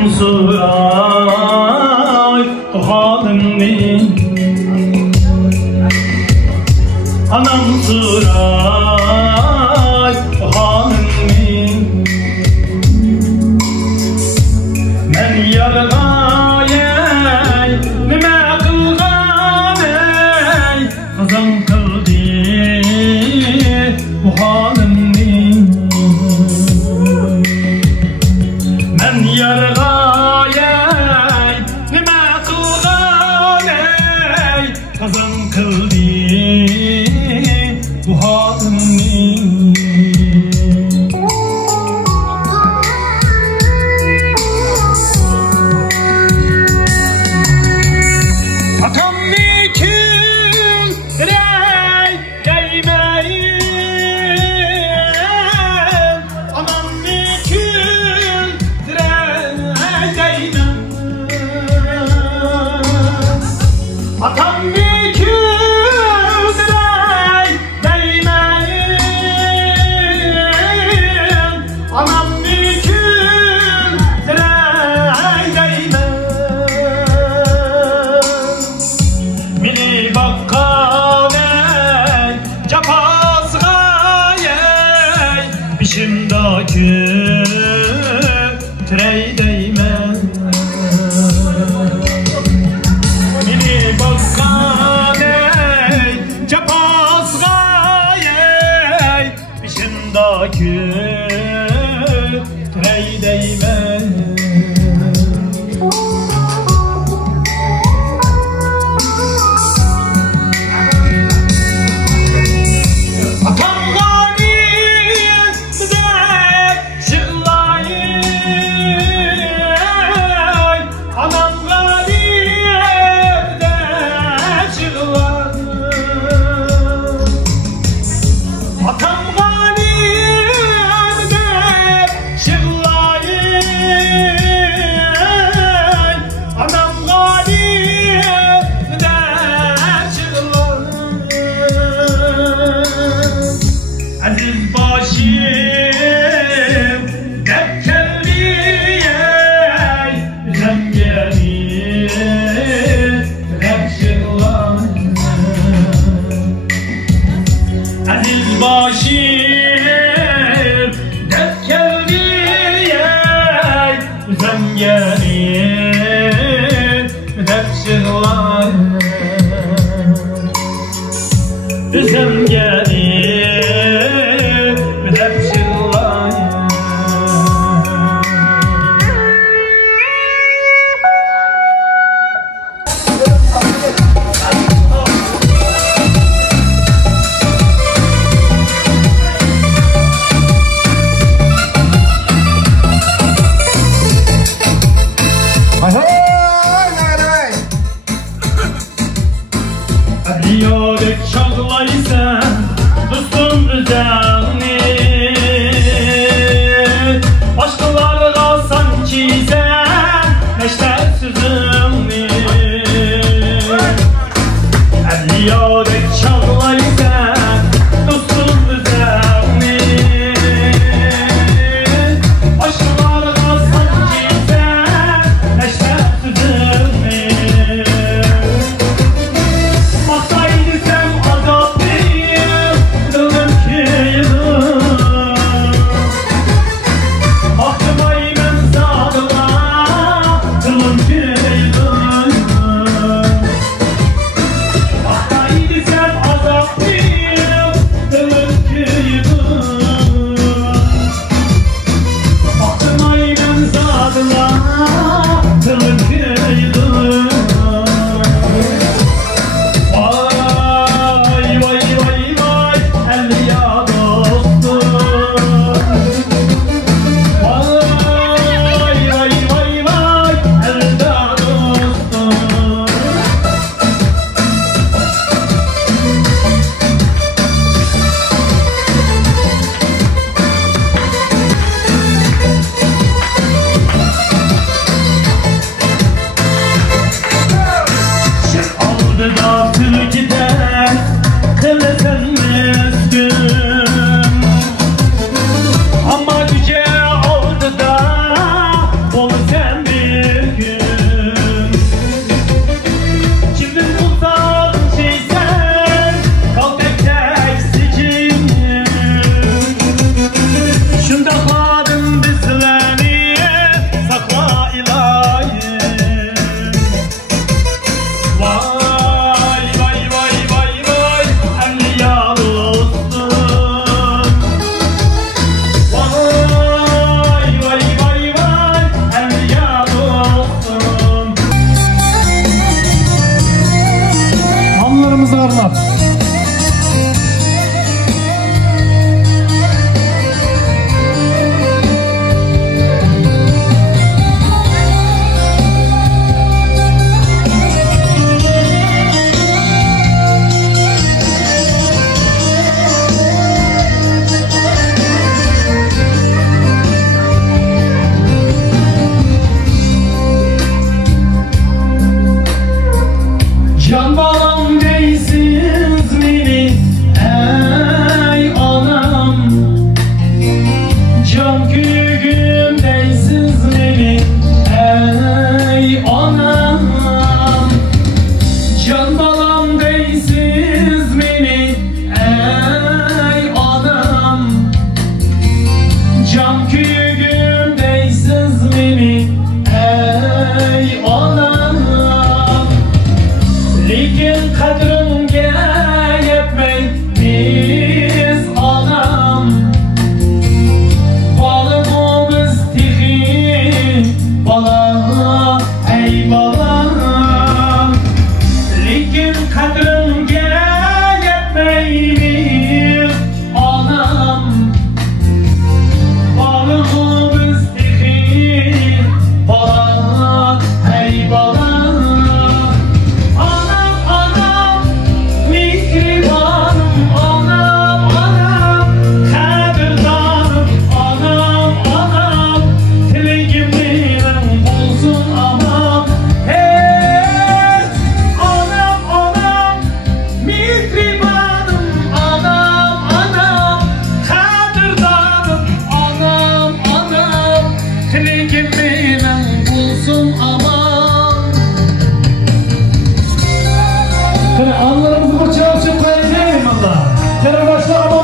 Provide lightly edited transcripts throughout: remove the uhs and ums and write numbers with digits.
Anam suray halini, anam suray halini, men yargay nime kılganay, kazan kıldı bu halini. Men yargay nime kılganay, kazan kıldı bu halini. Atam nikin rey değmeyin, anam nikin rey değmeyin. Atam nikin rey değmeyin, anam nikin rey değmeyin. Mini bakkaley, capazgayey, bişimdaki trey değmen. Mini bakkaley, capazgayey, bişimdaki trey değmen. Aziz başım dekkeliyey, zemgeri rekşirlan. Aziz başım dekkeliyey, zemgeri rekşirlan. Zemgeri Diyorduk çağlaysan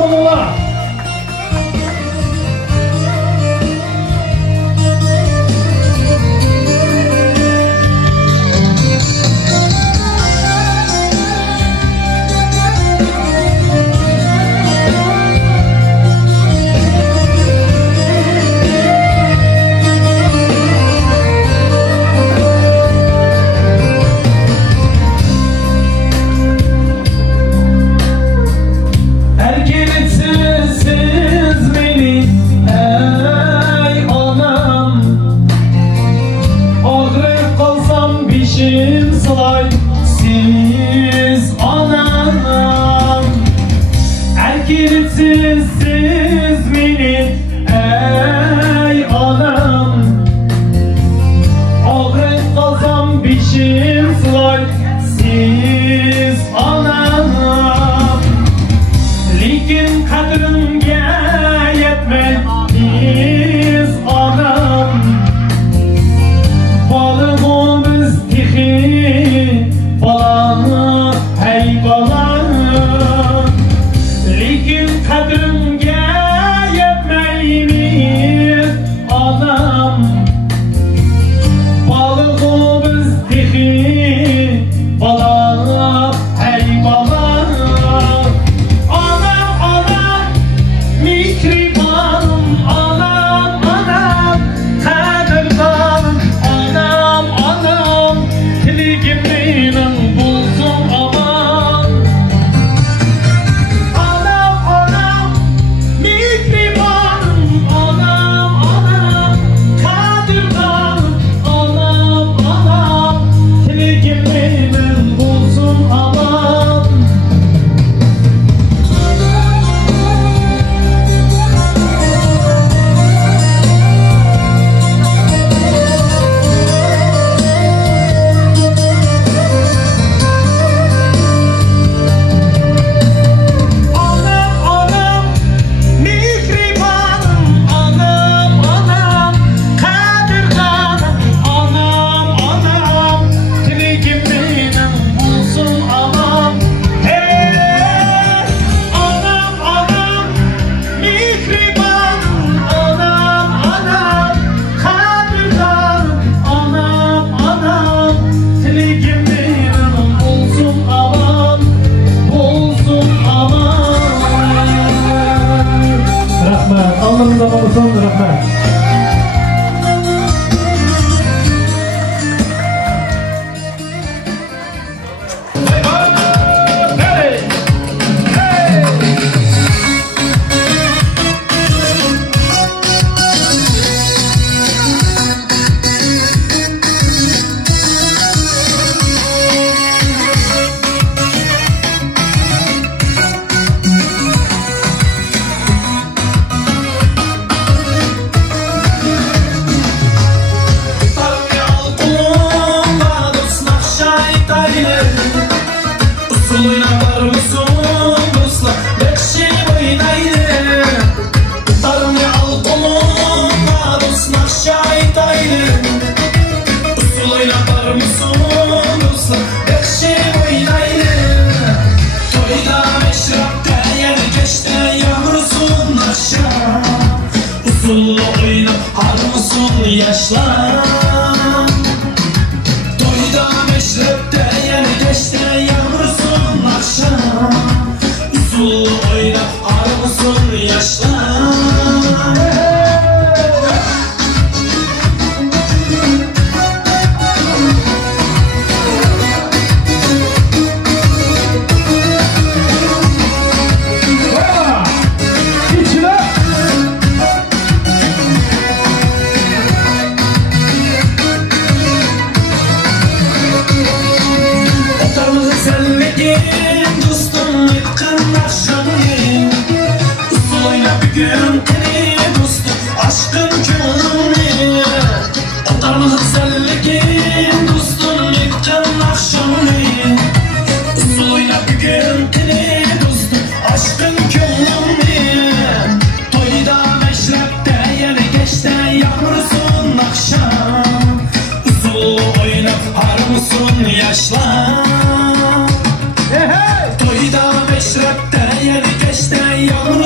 Allah. Siz beni ey anam Ağrı kazan biçim sılay siz anam Lekin kadrimge yetmediniz anam Balığımız tihi balana hey balana Lekin kadrimge yetmeyiniz adam Balığımız tihi balana hey balana Anam anam mikribanım anam anam kadirdanım anam anam Tiligim benim bulsun aman Allah'ın zamanı sondur rahmet. Usullu oyna harmısın yaşlar Toyda meşrepte yeni geçti yağmursun akşam Usullu oyna harmısın yaşlar Dostum yakın akşamı Usuluyla bir gün teni dostum Aşkın gönlümü Otarlık sellegin dostum yakın akşamı Usuluyla bir gün teni dostum Aşkın gönlümü Toyda meşrepte yeni geçti yağmursun akşam Usullu oynap harmısın yaşlar Toyda meşrepte yeni geçti yağmur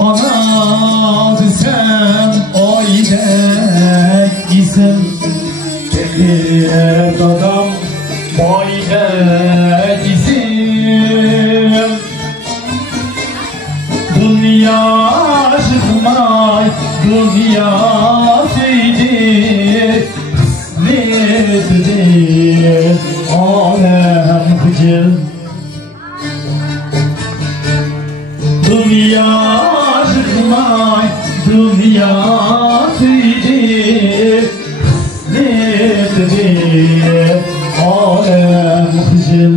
Ana desem oynak isim Gelir adam boynak isim Dünya çıkmay, dünya seydi Kısmetdir, alem hıcır Dünya çıkmay, dünya seydi Kısmetdir, alem hıcır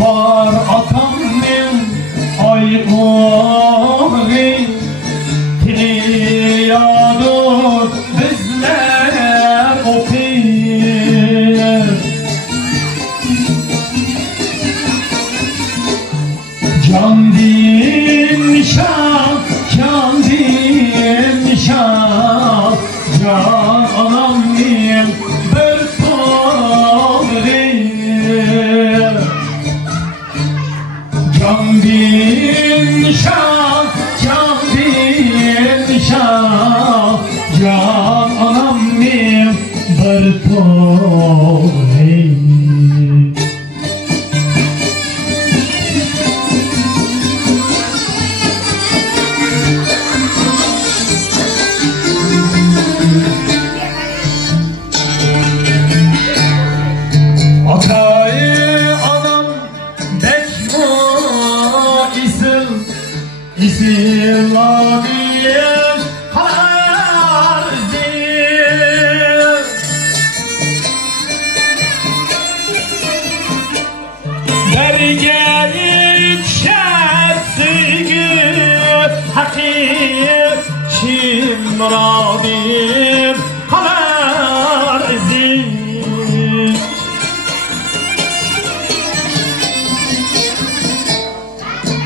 Var atam men ay oğli Tiliyadur bizler okuyur Can din nişan, can din nişan Can anam men bir tağır Can din nişan, can din nişan Can anam men bir tağır Atayı anam Bekmo isim adiyem harzim Dergelik şertsigi hakim şimradim harzim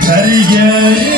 Dergelik